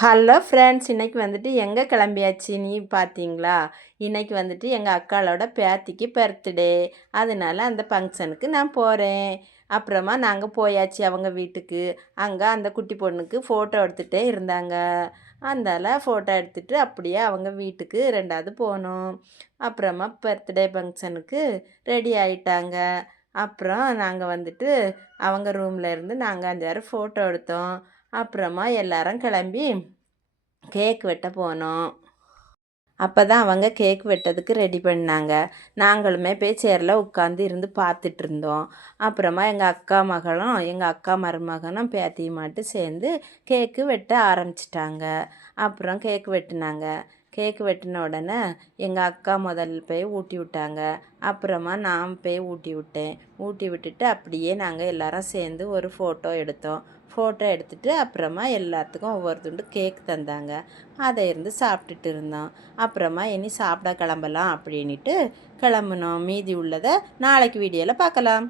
Hello friends, இன்றைக்கி வந்துட்டு எங்கே கிளம்பியாச்சு நீ பார்த்தீங்களா? இன்றைக்கி வந்துட்டு எங்கள் அக்காளோட பேத்திக்கு பர்த்டே. அதனால அந்த ஃபங்க்ஷனுக்கு நான் போகிறேன். அப்புறமா நாங்கள் போயாச்சு அவங்க வீட்டுக்கு. அங்கே அந்த குட்டி பொண்ணுக்கு ஃபோட்டோ எடுத்துகிட்டே இருந்தாங்க. அந்தால ஃபோட்டோ எடுத்துகிட்டு அப்படியே அவங்க வீட்டுக்கு ரெண்டாவது போனோம். அப்புறமா பர்த்டே ஃபங்க்ஷனுக்கு ரெடி ஆயிட்டாங்க. அப்புறம் நாங்கள் வந்துட்டு அவங்க ரூமில் இருந்து நாங்கள் 5 ஃபோட்டோ எடுத்தோம். அப்புறமா எல்லாரும் கிளம்பி கேக் வெட்ட போனோம். அப்போ தான் அவங்க கேக் வெட்டதுக்கு ரெடி பண்ணாங்க. நாங்களுமே போய் சேரில் உட்காந்து இருந்து பார்த்துட்டு இருந்தோம். அப்புறமா எங்கள் அக்கா மகளும் எங்கள் அக்கா மருமகனும் பேத்தியுமாட்டு சேர்ந்து கேக்கு வெட்ட ஆரம்பிச்சிட்டாங்க. அப்புறம் கேக்கு வெட்டினாங்க. கேக்கு வெட்டின உடனே எங்கள் அக்கா போய் ஊட்டி விட்டாங்க. அப்புறமா நான் போய் ஊட்டி விட்டேன். ஊட்டி விட்டுட்டு அப்படியே நாங்கள் எல்லாரும் சேர்ந்து ஒரு ஃபோட்டோ எடுத்தோம். ஃபோட்டோ எடுத்துகிட்டு அப்புறமா எல்லாத்துக்கும் ஒவ்வொரு துண்டு கேக் தந்தாங்க. அதை இருந்து சாப்பிட்டுட்டு இருந்தோம். அப்புறமா இனி சாப்பிட கிளம்பலாம் அப்படின்ட்டு கிளம்புனோம். மீதி உள்ளதை நாளைக்கு வீடியோவில் பார்க்கலாம்.